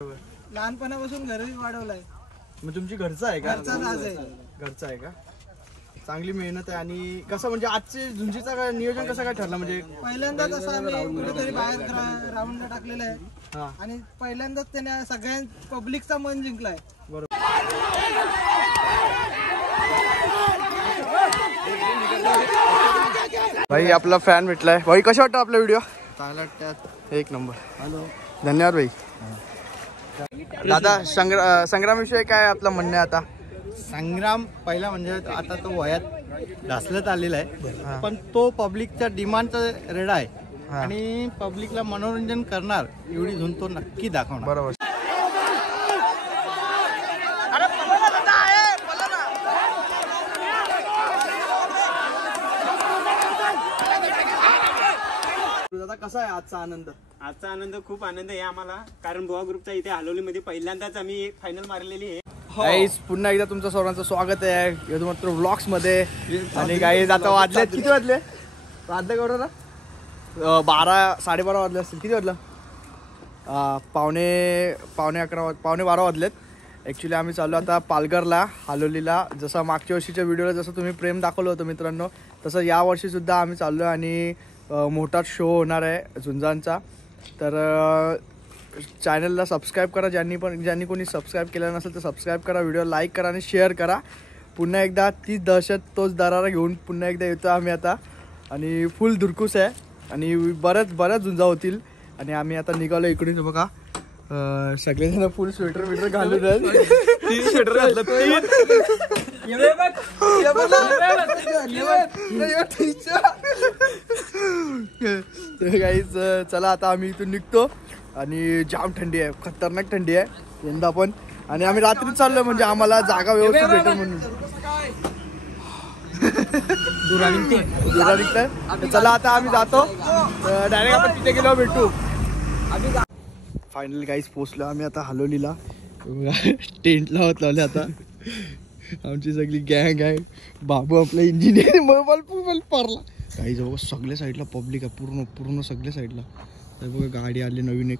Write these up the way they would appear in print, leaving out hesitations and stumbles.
लहानपणापासून घरी वाढवलाय. मग तुमची घरचं आहे का? घरचं आहे का? चांगली मेहनत आहे. आणि कसं म्हणजे आजचे झुंजीचा काय नियोजन कसं काय ठरलं? म्हणजे पहिल्यांदाच असं आम्ही कुठेतरी बाहेर राऊंडला टाकलेलं आहे आणि पहिल्यांदाच त्याने सगळ्यां पब्लिकचा मन जिंकलाय. बरोबर. भाई आपला फॅन भेटलाय. भाई कशा वाटतं आपला व्हिडिओ? चांगला वाटतात. एक नंबर. हॅलो, धन्यवाद भाई. दादा संग्रामविषयी काय आपलं म्हणणं आहे? आता संग्राम पहिला म्हणजे आता तो वयात ढासलत आलेला आहे, पण तो पब्लिकच्या डिमांडचा रेडा आहे आणि पब्लिकला मनोरंजन करणार एवढी झुंज तो नक्की दाखवणार. बरोबर. दादा कसा आहे आजचा आनंद? आजचा आनंद खूप आनंद आहे आम्हाला, कारण गोवा ग्रुपचा इथे हलोलीमध्ये पहिल्यांदाच आम्ही फायनल मारलेली आहे. गाईज पुन्हा एकदा तुमचं सर्वांचं स्वागत आहे यदुमात्र व्लॉग्स मध्ये. आणि गाईज आता वाजले किती वाजले? वाजले केवढं ना? 12 साडेबारा वाजले असतील. किती वाजलं? पावणे 11 पावणे 12 वाजलेत. ॲक्च्युली आम्ही चाललो आता पालघरला, हालोलीला. जसं मागच्या वर्षीच्या व्हिडिओला जसं तुम्ही प्रेम दाखवलं होतं मित्रांनो, तसं यावर्षीसुद्धा आम्ही चाललो आहे आणि मोठा शो होणार आहे झुंजांचा. तर चॅनलला सबस्क्राईब करा. ज्यांनी कोणी सबस्क्राईब केलं नसेल तर सबस्क्राईब करा, व्हिडिओ लाईक करा आणि शेअर करा. पुन्हा एकदा तीच दहशत तोच दरारा घेऊन पुन्हा एकदा येतो आम्ही आता. आणि फुल धुरकूस आहे आणि बऱ्याच झुंजा होतील. आणि आम्ही आता निघालो इकडून. बघा सगळेजण फुल स्वेटर घालून आहेत. 3 स्वेटर घातलं. गाईज चला आता आम्ही इथून निघतो. आणि जाम थंडी आहे, खतरनाक थंडी आहे यंदा पण. आणि आम्ही रात्री चाललोय म्हणजे आम्हाला जागा व्यवस्थित भेटेल म्हणून. दुरा निघतंय. चला आता आम्ही जातो. डायरेक्ट आपण तिथे गेलो भेटू. फायनली गाईज पोचलो आम्ही आता हलोलीला. टेंट लावले आता. आमची सगळी गँग आहे. बाबू आपला इंजिनियर मोबाईल पारला. गाईज बघा सगळ्या साईडला पब्लिक आहे, पूर्ण सगळ्या साईडला. बघा गाडी आली नवीन एक.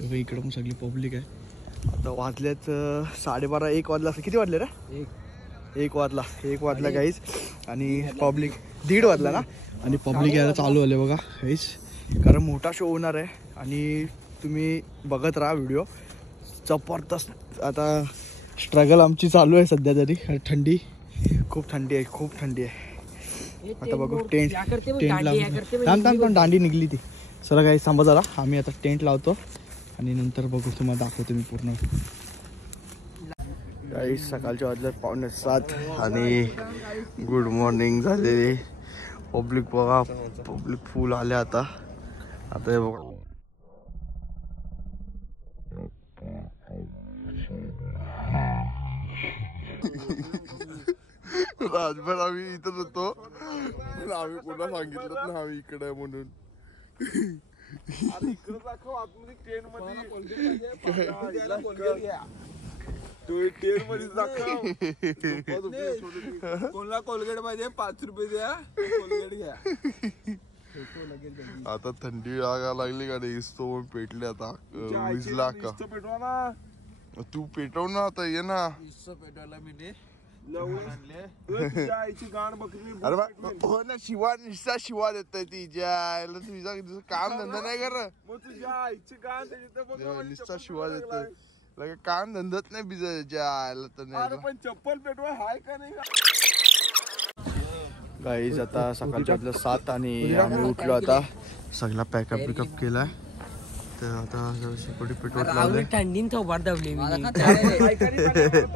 इकडं पण सगळी पब्लिक आहे. आता वाजलेत 12:30 1 वाजला असं. किती वाजले रे? 1 वाजला गाईज. आणि पब्लिक 1:30 वाजला ना. आणि पब्लिक यायला चालू आले बघा गाईज, कारण मोठा शो होणार आहे. आणि तुम्ही बघत राहा व्हिडिओ. जबरदस्त आता स्ट्रगल आमची चालू आहे सध्या तरी. थंडी खूप थंडी आहे. आता बघू टेंट लावतो. दांडी निघली ती. चला काही थांबा जरा, आम्ही आता टेंट लावतो आणि नंतर बघू, तुम्हाला दाखवतो मी पूर्ण. काही सकाळच्या वाजल्यात 6:45 आणि गुड मॉर्निंग झालेली. पब्लिक बघा, पब्लिक फुल आले आता. हे बघा राजभर आम्ही इथंच होतो. आम्ही पुन्हा सांगितलं ना आम्ही इकडे आहे म्हणून. इकडे दाखव आतमध्ये ट्रेन मध्ये. ट्रेन मध्ये दाखव. कोणाला कोलगेट पाहिजे 5 रुपये द्या, कोलगेट घ्या. आता थंडी लागा लागली का नाही? तो पेटले आता. विजला का पेटवा ना. तू पेटव ना आता. ये ना पेटवायला मी हो ना. शिवा देतय तिच्या तुझा काम धंदा नाही कर. निस्ता शिवा देतोय. लगे काम धंदाच नाही बिजायला तर. पण चप्पल पेटवा हाय का नाही? गाईज आता सकाळच्या 7 आणि आम्ही उठलो आता. सगळा पॅकअप बिकअप केलाय. तर आता शेकोटी पेट्रोल लावले. थंडीन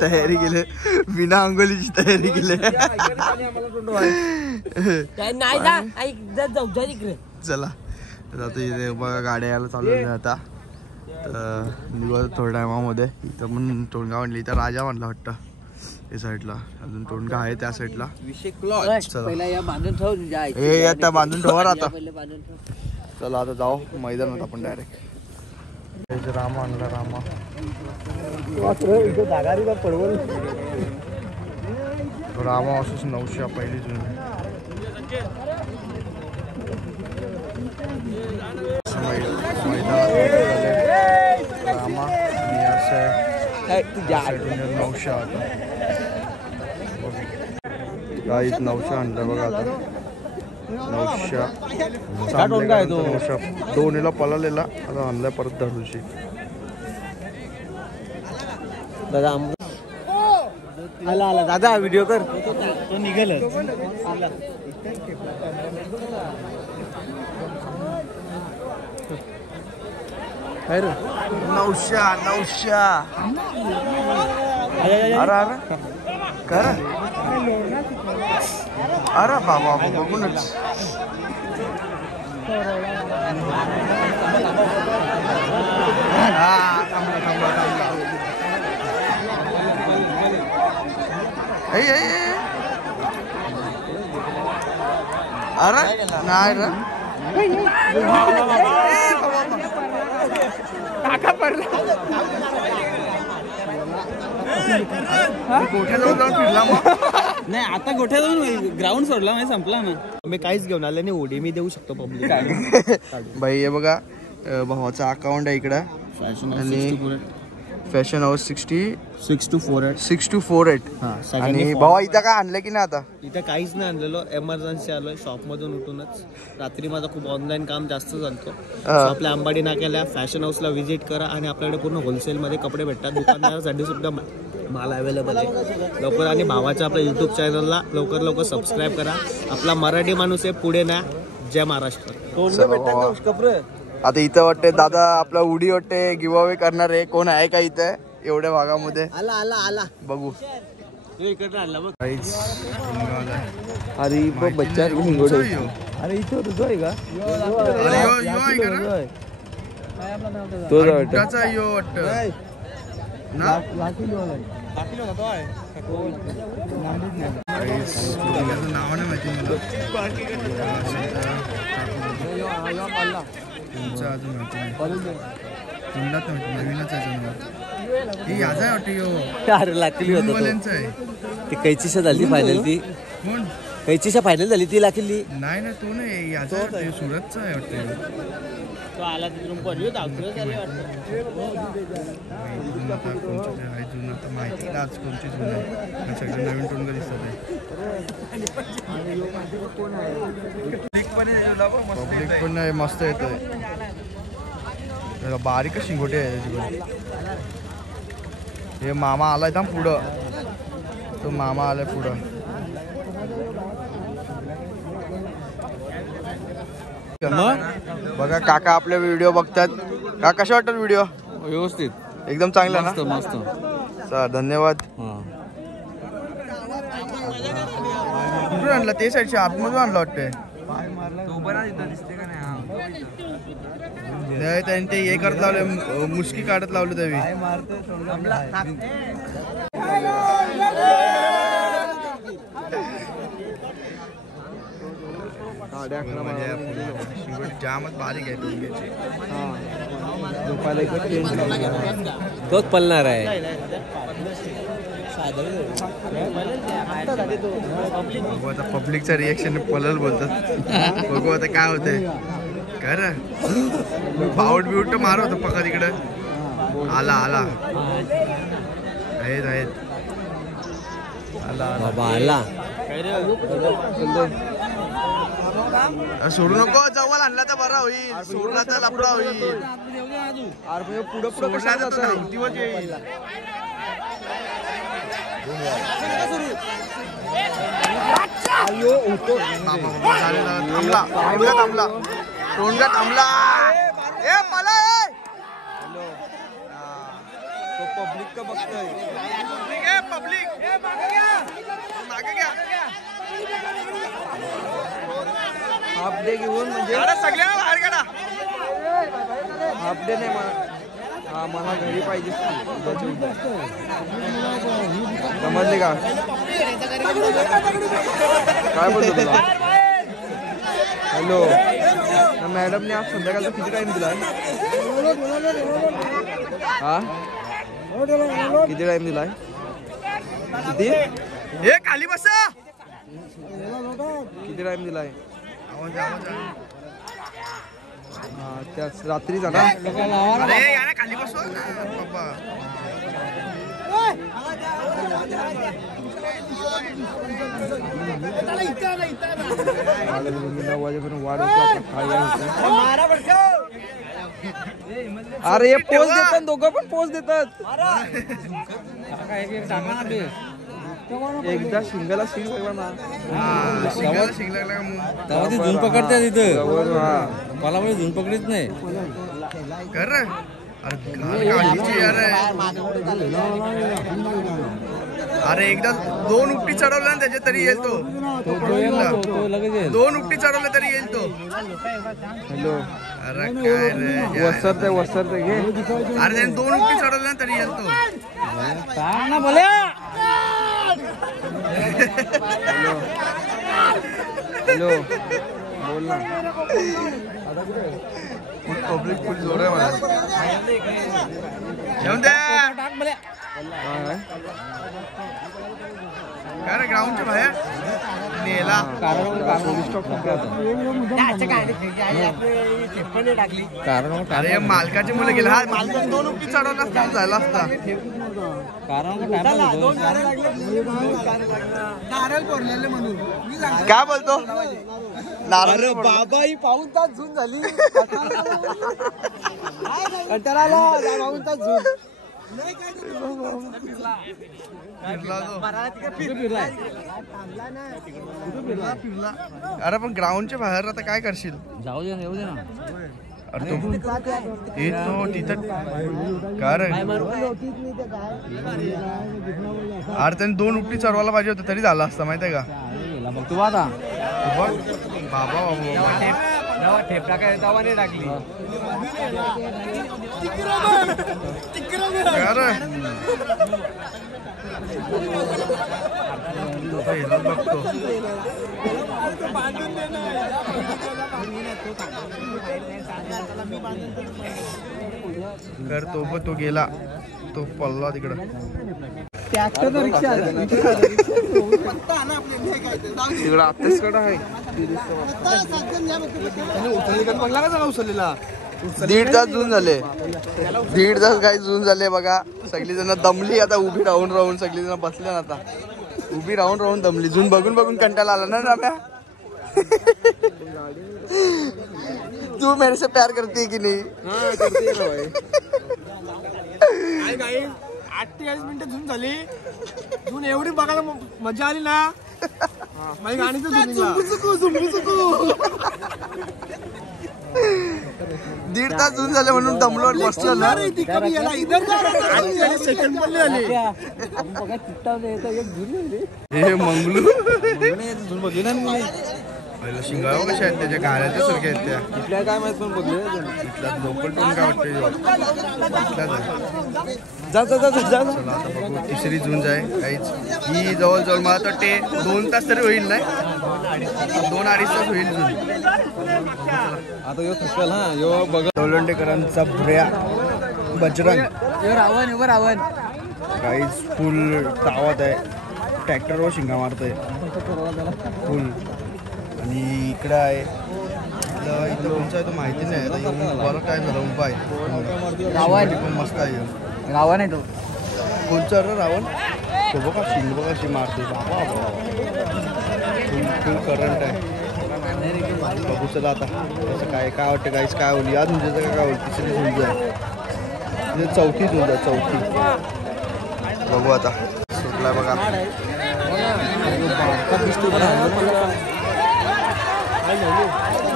तयारी केली, बिना अंघोळीची तयारी केली. चला आता इथे बघा गाड्या यायला चालू झाल्या आता. तर निघा थोड्या टायमामध्ये. इथं पण टोणगा म्हणली, इथं राजा म्हणला वाटतं या साईडला. अजून टोणगा आहे त्या साईडला. आता बांधून ठेवा आता. चला आता जाऊ मैदानात आपण डायरेक्ट. रामा आणला रामा. रामा असंच 900 पहिली जुनी. मैदानात रामा आहे नऊशा आता काहीच 900 आणलं बघा आता 900 दोन्हीला पळालेला आता आणलाय परत धरूची आला दादा व्हिडिओ कर तो निघेलच अरे 900 अरे कर अरे बाबा बघूनच अरे नाही रे काका पडला गोठ्याजवळ जाऊन फिरला मग नाही आता गोठ्या जाऊन ग्राउंड सोडला नाही संपला ना मी काहीच घेऊन आले नाही ओढी मी देऊ शकतो पब्लिक भाई हे बघा भावाचा अकाउंट आहे इकडं आणि फॅशन हाऊस 6248 आणि भावा इथं काय आणलं की नाही आता इथं काहीच नाही आणलेलो एमर्जन्सी आलोय शॉप मधून उठूनच रात्री माझा खूप ऑनलाईन काम जास्त चालतो आपल्या अंबाडी नाक्याला फॅशन हाऊसला व्हिजिट करा आणि आपल्याकडे पूर्ण होलसेल मध्ये कपडे भेटतात दुकानदारासाठी सुद्धा माल अवेलेबल आहे लवकर आणि भावाच्या आपल्या युट्यूब चॅनलला लवकर सबस्क्राईब करा आपला मराठी माणूस आहे पुढे ना जय महाराष्ट्र आता इथं वाटते दादा आपला उडी वाटते गिव्ह अवे करणार आहे कोण आहे का इथं एवढ्या भागामध्ये आला बघू इकडे आणला बघ अरे बच्चा अरे इथं तुझं आहे का तो वाटत नाव नाही माहिती तुमचं अजून माहिती नवीनच आहे याचा वाटतं अरे लाखली होता आहे ती कैचीशा झाली फायनल ती कोण कैचीशा फायनल झाली ती लाखली नाही ना तो नाही याचा सुरतचा आहे वाटतं तो आला तिकडून पडली आता माहिती आज कोणची जुनं आहे सगळं नवीन टोनगा दिसत पब्लिक पण नाही मस्त येतोय बारीकच शिंगोटे आहे त्याची हे मामा आलाय थांब पुढं तो मामा आलाय पुढं बघा काका आपले व्हिडिओ बघतात का कशा वाटतात व्हिडिओ व्यवस्थित एकदम चांगला ना मस्त चला धन्यवाद कुठून आणला ते साईडच्या आतमधून आणलं वाटतंय नाही त्यांनी ते हे करत लावले मुस्की काढत लावली त्यावी जामच बारीक आहे तोच पलणार आहे बघू आता पब्लिकचा रिएक्शन पलल बोलतात बघू आता काय होतंय कर बावट बिवट मार होतं पकड इकडं आला आहेत आला सोडू नको जवळ आणला तर बरा होईल सोडला तर लफडा होईल पुढं धावतीवर येईल थांबला तोंडगा थांबला ए मला पब्लिक का बघतोय पब्लिक मागे घ्या हाफ डे घेऊन म्हणजे सगळ्यांना बाहेर काढा हाफ डे नाही मला घरी पाहिजे समजले का काय बोलतो तुला हॅलो मॅडमने आज संध्याकाळचा किती टाइम दिला हा किती टाइम दिलाय किती हे खाली बस किती टाइम दिलाय त्याच रात्री जाणार खाली बस बाबा अरे पोच देतात, दोघं पण पोच देतात. एकदा शिंगाला शिंग झुंड पकडते तिथं. मला पण झुंड पकडीच नाही. अरे एकदा 2 उपटी चढवला ना त्याच्या तरी येईल तो. लगेच 2 उपटी चढवलं तरी येईल तो. हॅलो. अरे काय रे वसरते घे. अरे त्याने 2 उपटी चढवलं ना तरी येईल तो. ना बोले. हॅलो बोल ना. पब्लिक फुल जोर आहे मला. येऊन द्या. काय रे ग्राउंडच्या बाहेर नेला. अरे मालकाची मुलं गेले. हा मालकाने 2 उपटी चढवला असता झाला असता. काय बोलतो नारळ बाबा ही पाऊन तास झून झाली. कंटाळा पाऊन तास झून. अरे पण ग्राउंडच्या बाहेर आता काय करशील. जाऊ दे ना, येऊ दे ना. अरे तो तिथं काय रे. अरे त्याने 2 उपटी चढवायला पाहिजे होतं तरी झालं असतं माहितीये का. बघ तू आता बघ बाबा ठेपटा काय तवाने टाकली. बघतो करतो पण तो गेला. तो पडला तिकडं. तिकडं आत्ताचकडं आहे. 1.5 तास जून झाले. 1.5 तास काही जून झाले बघा. सगळी जण दमली आता. उभी राहून सगळी जण बसले ना आता. उभी राहून दमली. जून बघून कंटाळा आला ना राम्या. तू मेरे से प्यार करती है की नहीं. 48 मिनिटं झून झाली. झून एवढी बघायला मजा आली ना. माझी गाणी तर 1.5 तास जून झाले म्हणून दमलो बसलो ना. सेकंड पण आले. हे मंगलू शिंगाळा कशा आहेत त्याच्या गाण्याच्या सारख्या आहेत त्या. इथल्या काय माहित पण बघले. इथला लोकल टोन काय वाटतं. जा जा जा जा. चला आता बघू. 3री जून जाय काहीच. ही जवळजवळ मला तर 2 तास तरी होईल नाही. 2-2.5 तास होईल जून. आता यो थकल. हा यो बघ. दौलंडेकरांचा भुऱ्या बजरंग रावण काहीच फुल तावत आहे. ट्रॅक्टरवर शिंगा मारतोय फुल. आणि इकडं आहे इथं कोणचा आहे तो माहिती नाही. आता येऊन बरं काय झालं उपाय. रावण पण मस्त आहे. रावण आहे तो. कोणचा रे रावण. तो बघा शिंग बघा अशी मारते. फुल करंट आहे. बघू चला आता कसं काय वाटतं गाईस. काय होईल या झुंजाचं काय होईल. 3री झुंज आहे. 4थी झुंज आहे. 4थी बघू आता. सुटलाय बघा.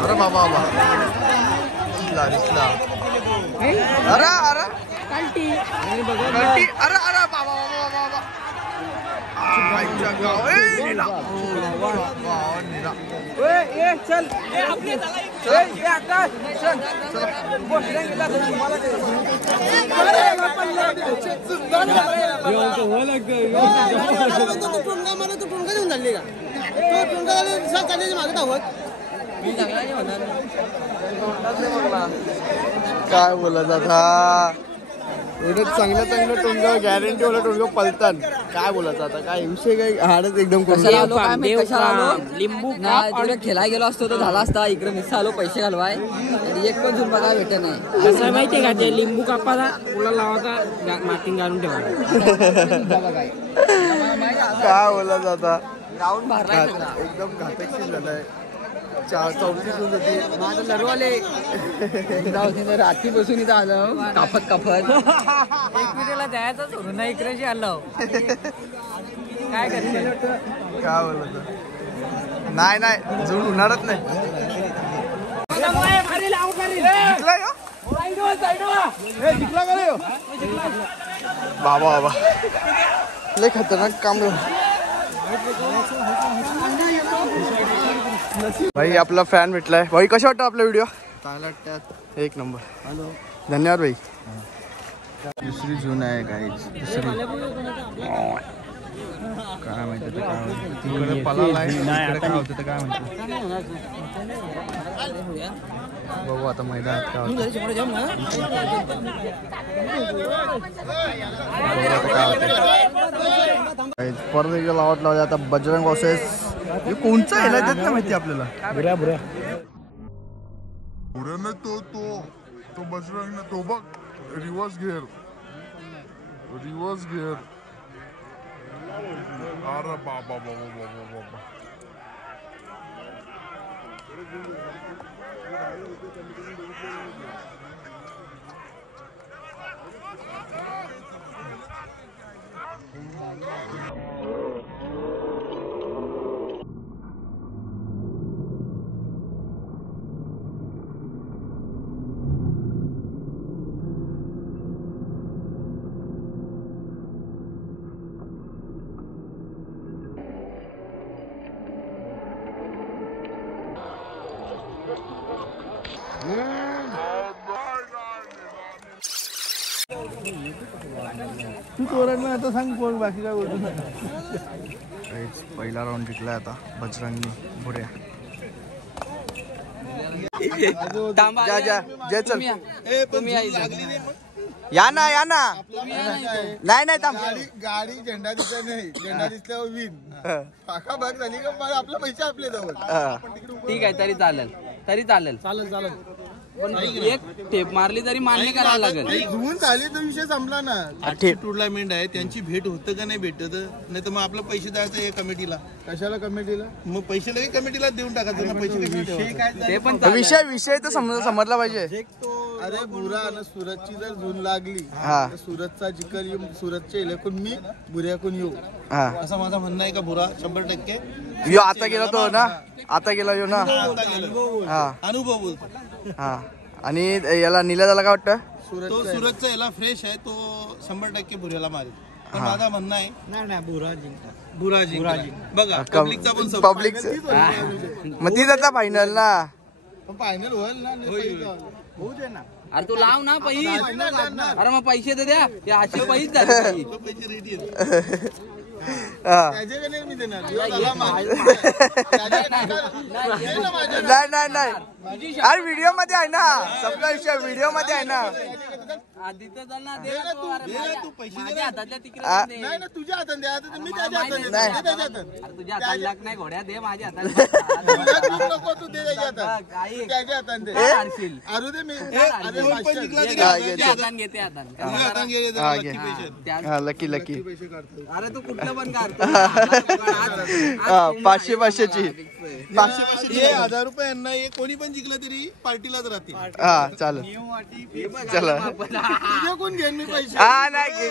अरे बाबा दिसला. अरे कल्टी. अरे बाबा चल काय बोलत आता. एवढं चांगलं टोंग गॅरंटी वाला टोंग पलतात. काय बोलायचं आता, काय विषय काय हाडच एकदम करून लिंबू तिकडे खेळायला गेलो असतो तर झाला असता. इकडे मिस आलो पैसे घालवाय आणि एक पण झुंबा काय भेटत नाही. कसं आहे माहितीये का, ते लिंबू कापाला तुला लावायचा मातीन घालून ठेवा. काय बोलायचं आता, राऊंड मारलाय एकदम घातकशीर झालाय. 34 होती. माझं लरवाले रात्री बसून इथं आलं कापत एकमेकाला द्यायचं सोडून ना इकडेशी आलो. काय करते काय बोलायचं, नाही जुळ होणारच नाही. बाबा लय खतरनाक काम. भाई आपला फॅन भेटलाय. भाई कशा वाटतं आपला व्हिडिओ? एक नंबर. धन्यवाद भाई. दुसरी जून आहे काय, दुसरी काय माहिती तिकडे पलाला आहे, इकडे काय होतं ते काय माहिती. बघू आता मैदानात काय होतं. परत एकदा लावले आता बजरंग वर्सेस कोणचा आहे देत ना माहिती आपल्याला. बुऱ्या तो बजरंग ने तो बघ रिवर्स गिअर अरे बाबा तू तोरण आता सांग कोण बाकी काय बोलतो. पहिला राऊंड जिंकलाय आता बजरंगनी बुऱ्या. जय चल या ना नाही थांब. गाडी झेंडा दिसत नाही, झेंडा दिसल्यावर विन पाका भाग झाली का आपले पैसे आपले जवळ. ठीक आहे तरी चालेल पण एक टेप मारली तरी मान्य करायला लागेल. धुवून झाले तर विषय संपला ना. टुर्नामेंट आहे, त्यांची भेट होतं का नाही भेटत, नाही तर मग आपलं पैसे द्यायचं कमिटीला. कशाला कमिटीला? मग पैसे लगेच कमिटीला देऊन टाकायचं ना. पैसे ते पण विषय तर समजला पाहिजे. अरे बुरा आणि सुरतची जर झून लागली तर सुरतचा जिकल येऊ, सुरतचे इलेकून मी बुऱ्याकून येऊ, असं माझं म्हणणं आहे. का बुरा 100% यो आता गेला तो ना, आता गेला यो ना. अनुभव बोलतो. हा आणि याला निलादाला काय वाटतं? तो सुरतचा याला फ्रेश आहे, तो 100% बुऱ्याला मारेल. पण माझं म्हणणं आहे नाही बुरा जिंकला. बघा पब्लिकचा पण पब्लिक मग ती जाता फायनल ना. फायनल होईल ना, होऊ दे ना. अरे तू लाव ना पैसे. अरे मग पैसे तर द्या, ते असे पैसे झाले. पैसे रेडी नाही अरे व्हिडिओ मध्ये आहे ना, सगळा विषय व्हिडिओ मध्ये आहे ना. माझ्या हातातल्या तिकडे नाही ना, तुझ्या हातात द्या, मी त्याच्या हातात. तुझ्या हातात लाग नाही घोड्या दे, माझ्या हातात नको, तू दे त्याच्या हातात, त्याच्या हातात दे. अरू दे मी घेते हातात. लकी अरे तू कुठलं पण काढतो. 500ची 1000 रुपये यांना कोणी पण जिंकलं तरी पार्टीलाच राहते. हा चालेल चला. तुझे कोण घेईन मी पैसे? हा नाही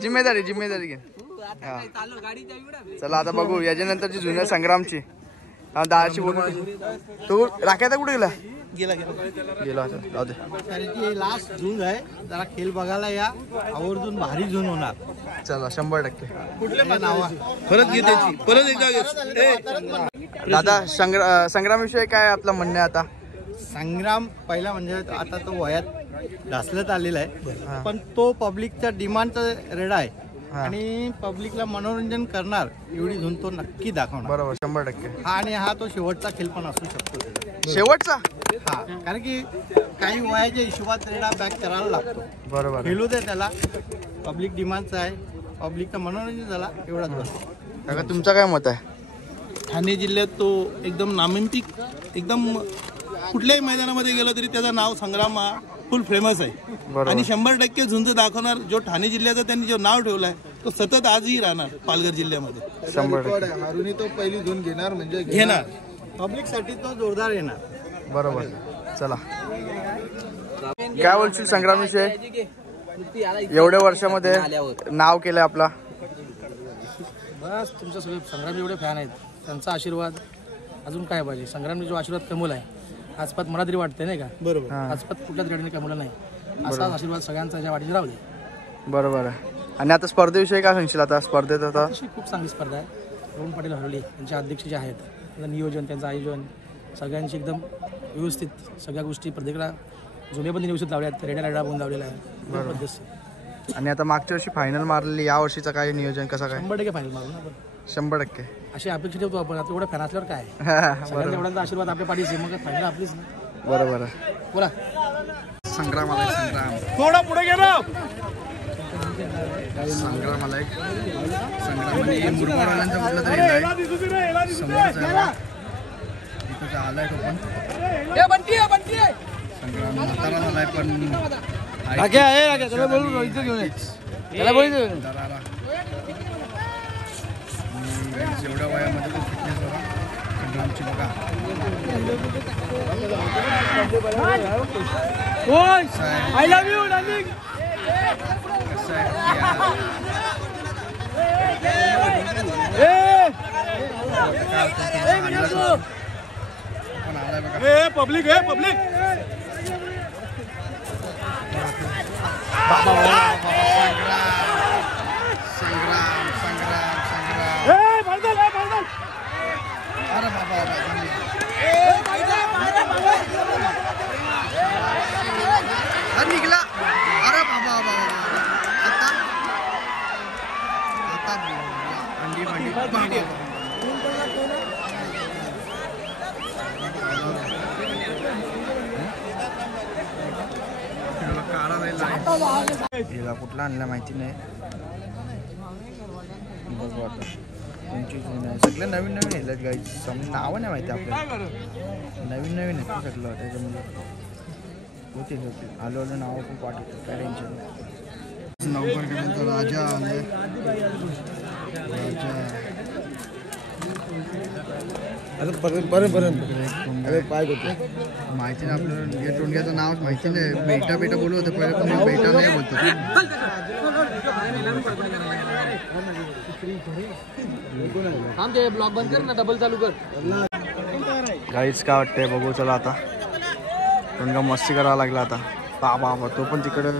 जिम्मेदारी घे. चला आता बघू याच्यानंतरची जुन्या संग्रामची. दादाशी बोलू. तू राख्याचा कुठे गेला जाऊ दे. लास्ट झुंज आहे, जरा खेळ बघायला या, आवर्जून भारी झुंज होणार. चला 100%. कुठले नाव परत घे त्याची, परत एकदा. दादा संग्रामविषयी काय आपलं म्हणणं आहे आता? संग्राम पहिला म्हणजे आता तो वयात ढासलत आलेला आहे, पण तो पब्लिकच्या डिमांडचा रेडा आहे. आणि पब्लिकला मनोरंजन करणार एवढी झुंज तो नक्की दाखवणार. बरोबर 100%. आणि हा तो शेवटचा खेळ पण असू शकतो. शेवटचा हा, कारण की काही वयाच्या हिशोबात रेडा बॅक करायला लागतो. बरोबर. खेळू दे त्याला, पब्लिक डिमांडचा आहे, पब्लिकचं मनोरंजन झाला एवढाच बस. काका तुमचं काय मत आहे? ठाणे जिल्ह्यात तो एकदम नामांकित, एकदम कुठल्याही मैदानामध्ये गेलं तरी त्याचं नाव संग्राम हा फुल फेमस आहे आणि 100% झुंज दाखवणार. जो ठाणे जिल्ह्याचं त्यांनी जो नाव ठेवलाय तो सतत आजही राहणार पालघर जिल्ह्यामध्ये. 100% हारुनी तो पहिली झोन घेणार म्हणजे घेणार. पब्लिकसाठी तो जोरदार येणार. बरोबर. चला काय बोलशील संग्रामविषयी? एवढ्या वर्षामध्ये नाव केलंय आपला. बस तुमच्या सगळे संग्राम एवढे फॅन आहेत, त्यांचा आशीर्वाद अजून काय पाहिजे. संग्रामने जो आशीर्वाद कमवला आहे आजपात मला तरी वाटतंय नाही का. बरोबर. आजपात कुठल्याच गाडीने कमवला नाही. असाच आशीर्वाद सगळ्यांचा ज्या वाढीत राहू दे. बरोबर आहे. आणि आता स्पर्धेविषयी काय सांगशील? आता स्पर्धेत आता अशी खूप चांगली स्पर्धा आहे. रोहन पाटील हरवली त्यांचे अध्यक्ष जे आहेत, त्यांचं नियोजन, त्यांचं आयोजन सगळ्यांची एकदम व्यवस्थित सगळ्या गोष्टी प्रत्येकाला जुन्याबंदी व्यवस्थित लावल्या आहेत. रेडा बंद लावलेला आहे पद्धतशीर. आणि आता मागच्या वर्षी फायनल मारलेली, या वर्षीचं काय नियोजन कसं काय? 100% फायनल मारून आपण 100%. अशी अपेक्षा ठेवतो आपण. आता एवढं फॅन असल्यावर काय सगळ्यांना एवढ्यांचा आशीर्वाद आपल्या पाठीशी, मग फायनल आपलीच. बरोबर आहे. बोला. संग्राम आलाय, संग्राम थोडा पुढे गेलो. संग्राम आलाय. संग्रामाने मुरबाडवाल्यांचा कुठला तरी आलाय समोरचा इथं आलाय तो पण. संग्राम म्हातारा आलाय पण एवढ्या वयामध्ये तो फिटनेस बघा संग्रामची बघा. I love you darling. Public आहे पब्लिक. संग्राम संग्राम संग्राम. अरे बाबा निघला. अरे बाबा आता आता अंडी भांडी बाबा. हिला कुठला आणला माहिती नाही. बघू आता त्यांची सगळे नवीन नवीन येतात गाईची नावं नाही माहिती आपल्याला. नवीन नवीन आहेत सगळं त्याच्यामध्ये होतील आलो नावं पण पाठवतो. काय टेन्शन नाही. नवकरकरांचा राजा आलाय. राजा काय करतो माहिती नाही आपल्याला. या टोंग्याचं नाव माहिती नाही. बेटा बेटा बोलू होतं पहिले पण मी बेटा नाही बोलतो. ब्लॉग बंद कर ना, डबल चालू कर. काहीच काय वाटतंय बघू. चला आता टोंगा मस्ती करावा लागला आता. बाबा तो पण तिकडं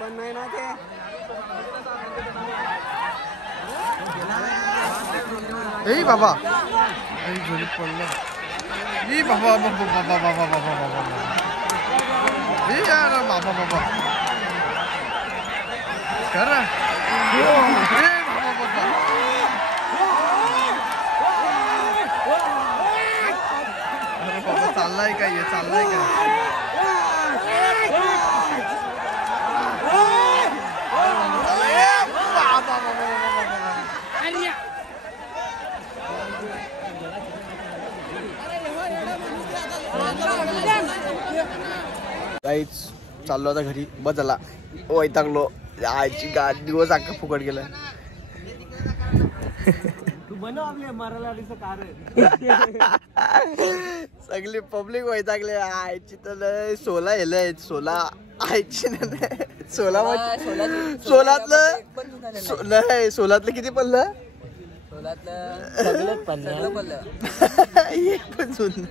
पण नाही ना ते. ए बाबा झोलीत पडलं. ई बाबा बाबा बाबा बाबा बाबा बाबा. ए यार बाबा बाबा कर. ए बाबा बाबा. अरे बाबा चाललाय काय हे? चाललाय काय? काहीच चाललो आता घरी. बस झाला वैतागलो. आईची गाडी दिवस अख्खा फुकट गेला. सगळी पब्लिक वैतागले. आईची तर 16 हेलय 16 आईची सोलातलं 16तलं किती पडलं? एक पण सुन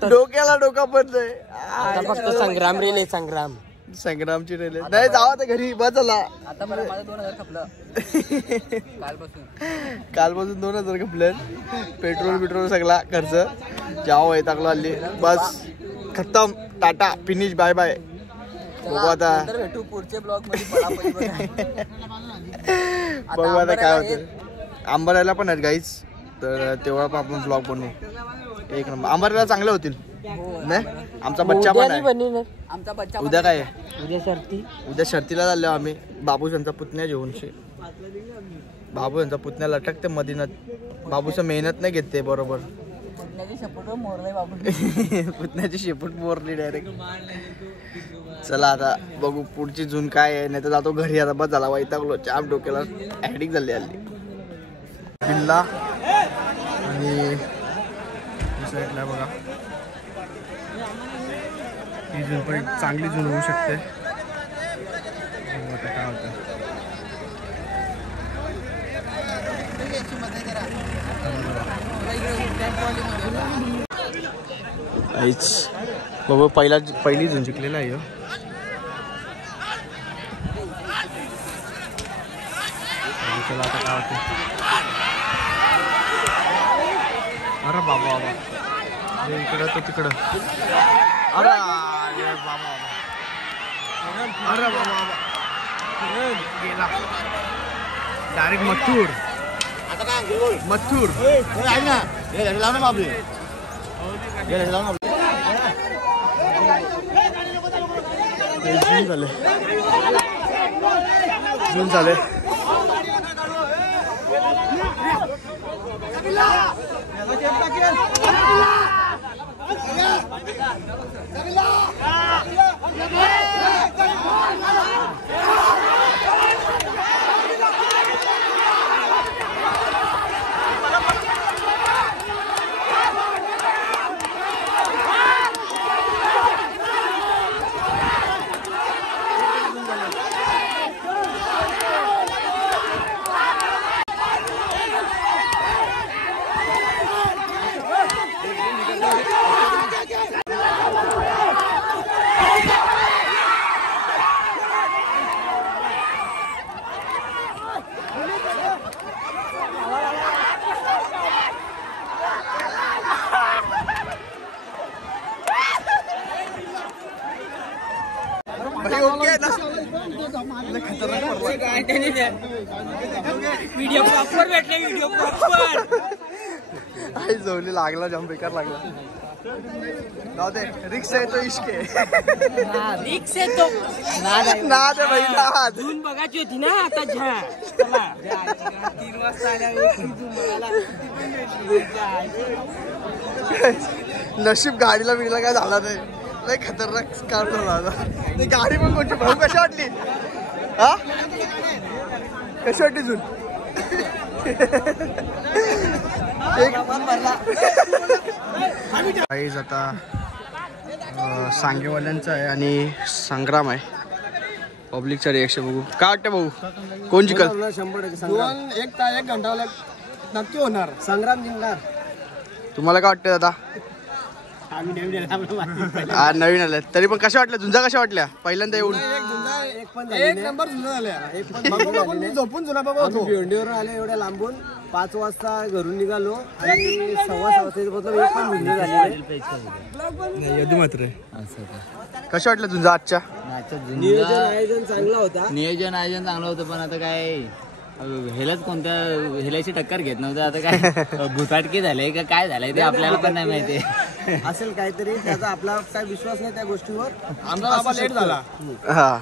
डोक्याला डोका पडलंय. फक्त संग्राम रे संग्राम. संग्रामची रेल्वे नाही जावा तर घरी बस झाला. आता मला माझं 2000 खपलं कालपासून 2000 खपलं. पेट्रोल सगळा खर्च जाव वैतागलो हल्ली. बस खतम. Tata finish bye bye. बघू आता भेटू पुढचे ब्लॉग मध्ये. बघू आता काय होतं. अंबाऱ्याला पण आहेत गाईच तर तेव्हा पण आपण ब्लॉग बनवू. एक नंबर. अंबाऱ्याला चांगले होतील नाही. आमचा बच्चा पण आहे. आमचा बच्चा उद्या काय आहे. उद्या शर्तीला चाललो आम्ही. बाबूशांचा पुतण्या घेऊन. बाबूशांचा पुतण्या लटकते मदिनात. बाबूचं मेहनत नाही घेते बरोबर. पुतण्याची शेपूट मोरले बाबू. पुतण्याची शेपूट मोरली डायरेक्ट. चला आता बघू पुढची जून काय आहे. नाही तर जातो घरी. आता बस झाला वैतागलो. चाप डोक्याला ऍडिक झाली हल्ली. बिल्ला आणि साईडला बघा ही जून पण चांगली जून होऊ शकते. काय होतं बाबा पहिली जून जिंकलेला आहे. चला आता काय होतं. अरे बाबा इकडं तो तिकडं. अरे बाबा गेला डायरेक्ट मथुर. जून झाले. व्हिडिओ प्रॉपर भेटले. व्हिडिओ प्रॉपर आई जवली लागला. जाम बेकार लागला. जाऊ दे. रिक्स आहे तो इश्क आहे. रिक्स आहे तो. नाद आहे भाई नाद. जून बघायची होती ना आता. 3 वाजता नशीब गाडीला बिडला काय झाला नाही. लय खतरनाक कार झाला. ते गाडी पण कोणती भाऊ कशी वाटली. हा कशी वाटली जून. काहीच आता सांगेवाल्यांचा आहे आणि संग्राम आहे. पब्लिकचा रिएक्शन बघू. काय वाटतं भाऊ कोण जिंकल. 1 घंटा नक्की होणार. संग्राम जिंकणार. तुम्हाला काय वाटतं दादा. नवीन आल्या तरी पण कशा वाटल्या झुंजा. कशा वाटल्या पहिल्यांदा येऊन. एक नंबर जुना झाल्या. झोपून जुना बाबा होतो. भिवंडीवरून आले एवढ्या लांबून. 5 वाजता घरून निघालो आणि 6:15 वाजता एक पण भिंड झाली. यदू मात्र कशा वाटल्या झुंजा आजच्या. नियोजन आयोजन चांगलं होता. नियोजन आयोजन चांगलं होतं पण आता काय हेलाच कोणत्या हेलाची टक्कर घेत नव्हतं. आता काय भुताटकी झाले का काय झालंय ते आपल्याला पण नाही माहिती. असेल काहीतरी त्याचा आपला काय विश्वास नाही त्या गोष्टीवर. आमचा बाबा लेट झाला. हा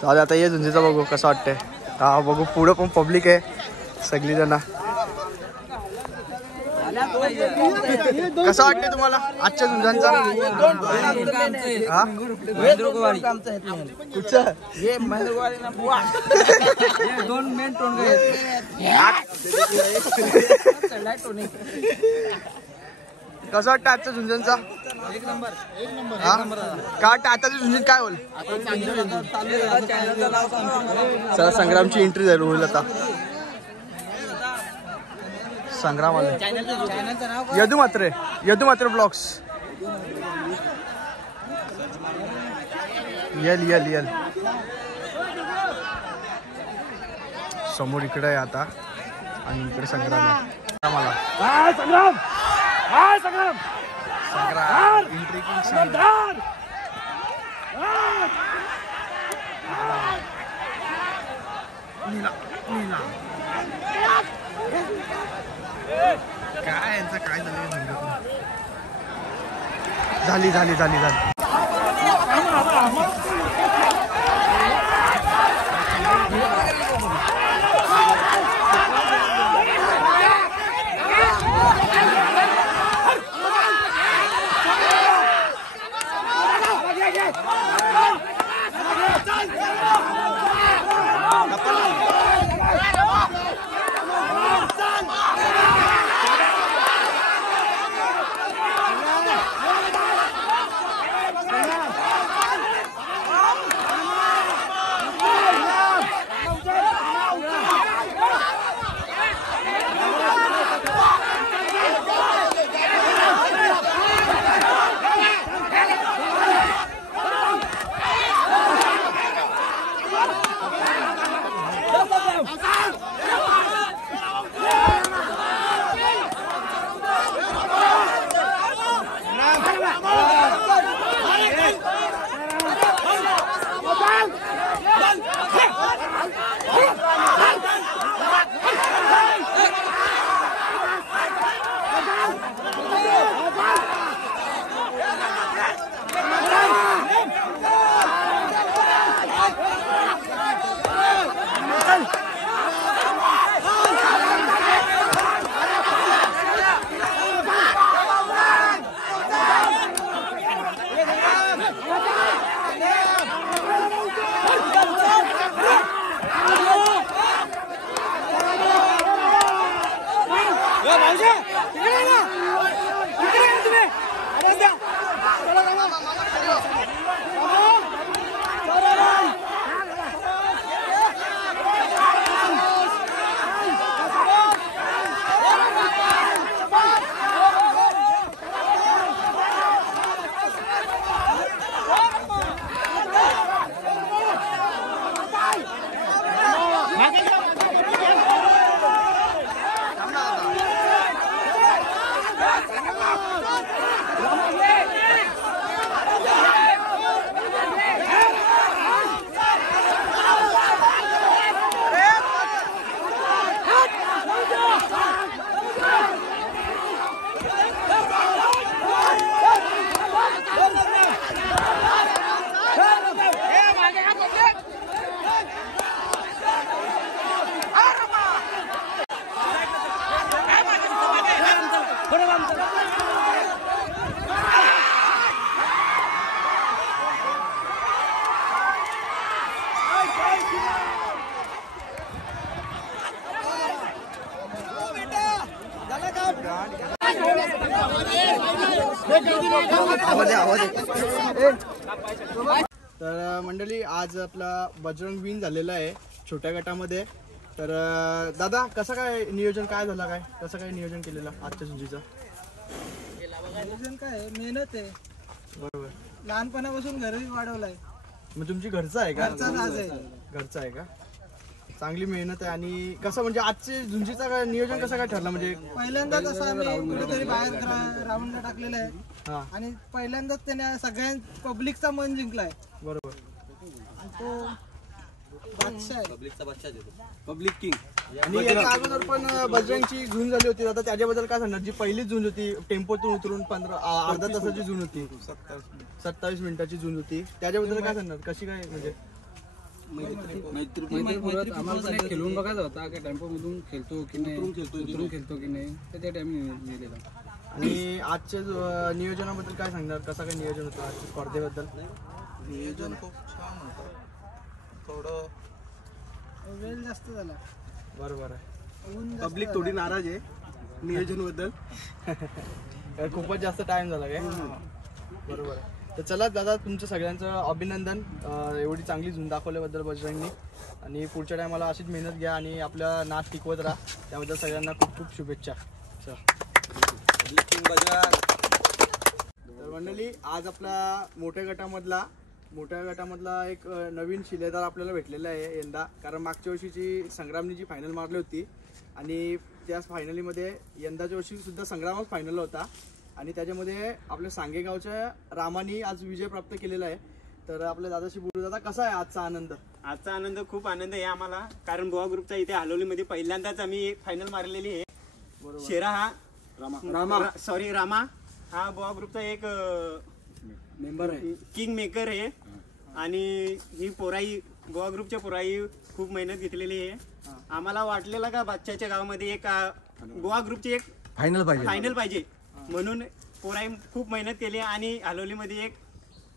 चालेल. आता ये झुंजीचा बघू कसं वाटतंय. हा बघू पुढं पण पब्लिक आहे सगळी जण. कसं वाटतंय तुम्हाला आजच्या झुंजांचा. कुठचं कसं वाटतं आजच्या झुंजांचा. एक नंबर. काय वाटतं आताच्या झुंजीत काय होईल. चला संग्रामची एंट्री झाली होईल आता. संग्राम आले. यदू मात्र ब्लॉग्स. यल समोर इकडे आहे आता आणि इकडे संग्राम आहे. आम्हाला संग्राम एंट्री किंग संग्राम. काय यांचं काय झालं झाली. तर मंडळी आज आपला बजरंग विन झालेला आहे छोट्या गटामध्ये. तर दादा कसं काय नियोजन काय झालं, काय कसं काय नियोजन केलेलं आजच्या झुंजीचं? नियोजन काय मेहनत आहे, बरोबर. लहानपणापासून घरी वाढवलाय. मग तुमची घरचं आहे का? घरचा आहे का? चांगली मेहनत आहे. आणि कसं म्हणजे आजचे झुंजीचं काय नियोजन कसं काय ठरलं? म्हणजे पहिल्यांदाच असं आम्ही कुठेतरी बाहेर राऊंडला टाकलेलं आहे आणि पहिल्यांदाच त्याने सगळ्या पब्लिकचा मन जिंकलाय. बरोबर. आणि तो बादशाह आहे, पब्लिक किंग. आणि याच्या अगोदर पण बजरंगची झुंज झाली होती. आता त्याच्याबद्दल काय सांगणार? जी पहिली झुंज होती टेम्पोतून उतरून अर्धा तासाची झुंज होती, 27 मिनिटाची झुंज होती, त्याच्याबद्दल काय सांगणार? कशी काय म्हणजे आम्हाला खेळून बघायचा होता की टेम्पो मधून खेळतो की नाही, उतरून खेळतो की नाही, तर त्या टाइम दिलेला. आणि आजच्या नियोजनाबद्दल काय सांगणार? कसं काय नियोजन होतं आजच्या स्पर्धेबद्दल? नियोजन खूप छान होतं. थोडं वेळ जास्त झाला. बरोबर आहे. पब्लिक थोडी नाराज आहे नियोजन बद्दल. खूपच जास्त टाइम झाला काय? बरोबर आहे. तर चला दादा, तुमचं सगळ्यांचं अभिनंदन एवढी चांगली झुंज दाखवल्याबद्दल बजरंगनी. आणि पुढच्या टायमाला अशीच मेहनत घ्या आणि आपलं नाच टिकवत राहा. त्याबद्दल सगळ्यांना खूप खूप शुभेच्छा. तर मंडळी, आज आपला मोठ्या गटामधला मोठ्या गटामधला एक नवीन शिलेदार आपल्याला भेटलेला आहे यंदा, कारण मागच्या वर्षीची संग्रामनी जी फायनल मारली होती आणि त्या फायनलीमध्ये यंदाच्या वर्षी सुद्धा संग्रामच फायनल होता आणि त्याच्यामध्ये आपल्या सांगेगावच्या रामानी आज विजय प्राप्त केलेला आहे. तर आपल्या दादाशी बोलू. दादा, कसा आहे आजचा आनंद? आजचा आनंद खूप आनंद आहे आम्हाला, कारण बुवा ग्रुपचा इथे हलोलीमध्ये पहिल्यांदाच आम्ही फायनल मारलेली आहे. शेरा हा रामा हा बुवा ग्रुपचा एक मेंबर आहे, किंग मेकर आहे आणि ही पोराई बुवा ग्रुपच्या पोराई खूप मेहनत घेतलेली आहे. आम्हाला वाटलेलं का बादशाच्या गावामध्ये एक बुवा ग्रुपची एक फायनल पाहिजे म्हणून पोराई खूप मेहनत केली आणि हलोलीमध्ये एक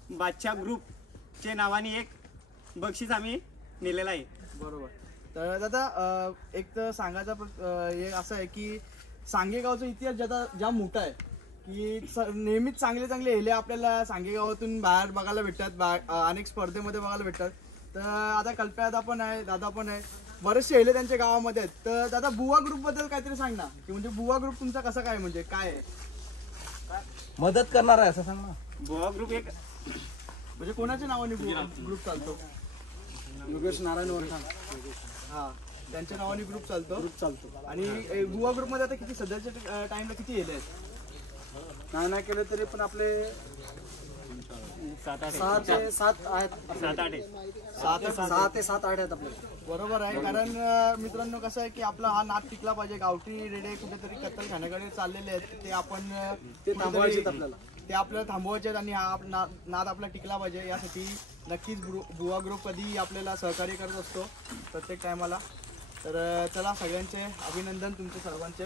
बादशाह ग्रुपच्या नावाने एक बक्षीस आम्ही नेलेलं आहे. बरोबर. तर दादा, एक तर सांगायचा हे असं आहे की सांगेगावचा इतिहास ज्या मोठा आहे की नेहमीच चांगले चांगले हेले आपल्याला सांगेगावातून बाहेर बघायला भेटतात, अनेक स्पर्धेमध्ये बघायला भेटतात. तर आता कल्प्यादा पण आहे, दादा पण आहे, बरेचसे हेले त्यांच्या गावामध्ये आहेत. तर दादा, बुवा ग्रुप बद्दल काहीतरी सांग ना, की म्हणजे बुवा ग्रुप तुमचा कसा काय, म्हणजे काय आहे? मदत करणार आहे असं सांग ना. बुवा ग्रुप एक म्हणजे कोणाच्या नावाने ग्रुप चालतो? योगेश नारायण वर्षा. हा, त्यांच्या नावाने ग्रुप चालतो. आणि बुवा ग्रुप मध्ये आता किती सध्याच्या टाइमला किती हेले आहेत? नाही केलं तरी पण आपले 7-8 6 ते 7 आहेत आपले. बरोबर आहे. कारण मित्रांनो कसं आहे की आपला हा नाद टिकला पाहिजे. गावठी रेडे कुठेतरी कत्तलखान्याकडे चाललेले आहेत, ते आपण थांबवायचे आपल्याला. ते आपल्याला थांबवायचे आहेत आणि हा नाद आपला टिकला पाहिजे. यासाठी नक्कीच बुवा ग्रुप कधी आपल्याला सहकार्य करत असतो प्रत्येक टायमाला. तर चला, सगळ्यांचे अभिनंदन तुमचे सर्वांचे.